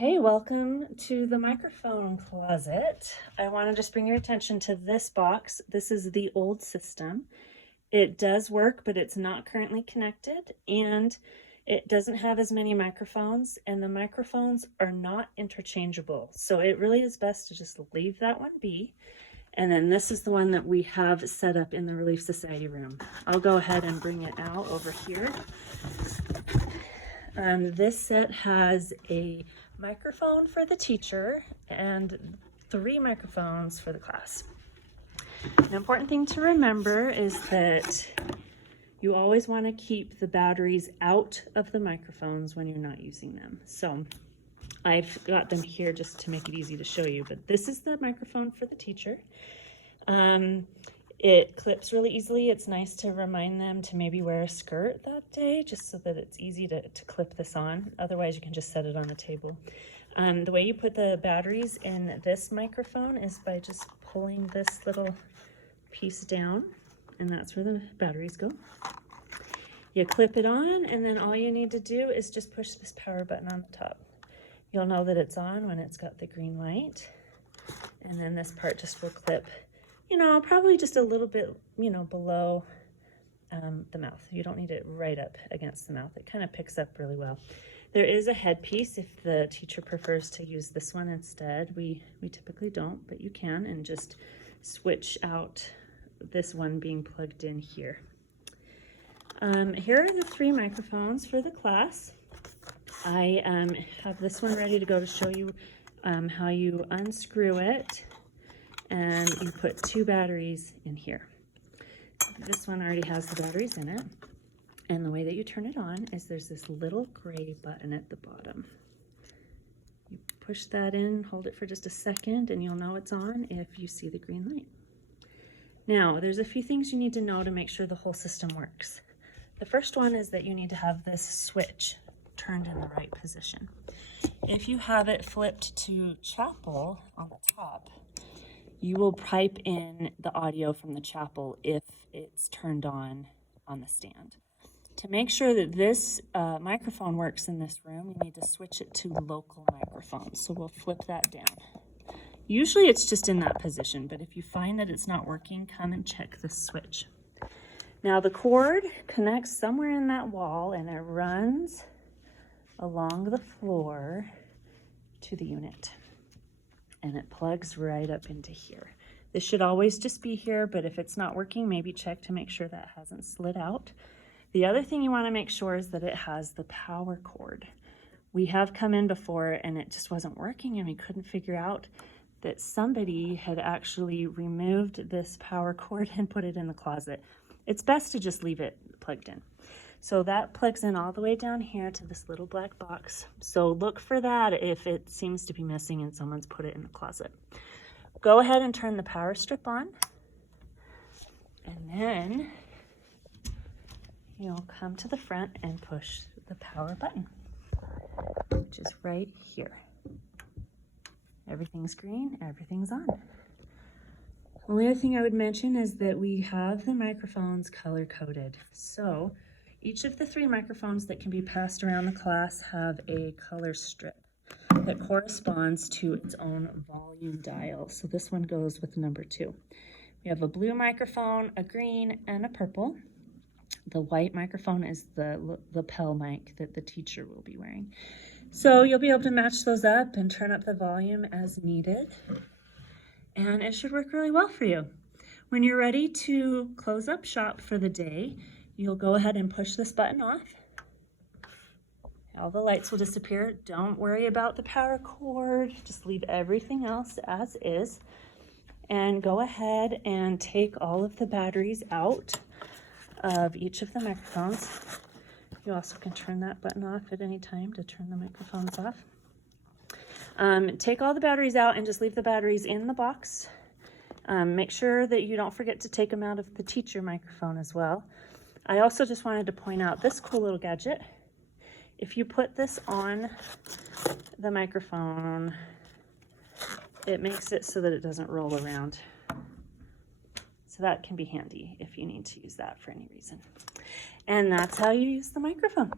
Okay, welcome to the microphone closet. I want to just bring your attention to this box. This is the old system. It does work, but it's not currently connected, and it doesn't have as many microphones, and the microphones are not interchangeable. So it really is best to just leave that one be. And then this is the one that we have set up in the Relief Society room. I'll go ahead and bring it out over here. This set has a microphone for the teacher and 3 microphones for the class. An important thing to remember is that you always want to keep the batteries out of the microphones when you're not using them. So I've got them here just to make it easy to show you, but this is the microphone for the teacher. It clips really easily. It's nice to remind them to maybe wear a skirt that day, just so that it's easy to clip this on. Otherwise, you can just set it on the table. The way you put the batteries in this microphone is by just pulling this little piece down, and that's where the batteries go. You clip it on, and then all you need to do is just push this power button on the top. You'll know that it's on when it's got the green light, and then this part just will clip, probably just a little bit, below the mouth. You don't need it right up against the mouth. It kind of picks up really well. There is a headpiece if the teacher prefers to use this one instead. We typically don't, but you can, and just switch out this one being plugged in here. Here are the 3 microphones for the class. I have this one ready to go to show you how you unscrew it, and you put 2 batteries in here. This one already has the batteries in it, and the way that you turn it on is there's this little gray button at the bottom. You push that in, hold it for just a second, and you'll know it's on if you see the green light. Now, there's a few things you need to know to make sure the whole system works. The first one is that you need to have this switch turned in the right position. If you have it flipped to chapel on the top, you will pipe in the audio from the chapel if it's turned on the stand. To make sure that this microphone works in this room, you need to switch it to local microphones. So we'll flip that down. Usually it's just in that position, but if you find that it's not working, come and check the switch. Now the cord connects somewhere in that wall, and it runs along the floor to the unit, and it plugs right up into here. This should always just be here, but if it's not working, maybe check to make sure that hasn't slid out. The other thing you want to make sure is that it has the power cord. We have come in before and it just wasn't working, and we couldn't figure out that somebody had actually removed this power cord and put it in the closet. It's best to just leave it plugged in. So that plugs in all the way down here to this little black box. So look for that if it seems to be missing and someone's put it in the closet. Go ahead and turn the power strip on, and then you'll come to the front and push the power button, which is right here. Everything's green, everything's on. The only other thing I would mention is that we have the microphones color coded. So each of the 3 microphones that can be passed around the class have a color strip that corresponds to its own volume dial. So this one goes with number 2. We have a blue microphone, a green, and a purple. The white microphone is the lapel mic that the teacher will be wearing. So you'll be able to match those up and turn up the volume as needed, and it should work really well for you. When you're ready to close up shop for the day, you'll go ahead and push this button off. All the lights will disappear. Don't worry about the power cord. Just leave everything else as is. And go ahead and take all of the batteries out of each of the microphones. You also can turn that button off at any time to turn the microphones off. Take all the batteries out and just leave the batteries in the box. Make sure that you don't forget to take them out of the teacher microphone as well. I also just wanted to point out this cool little gadget. If you put this on the microphone, it makes it so that it doesn't roll around. So that can be handy if you need to use that for any reason. And that's how you use the microphone.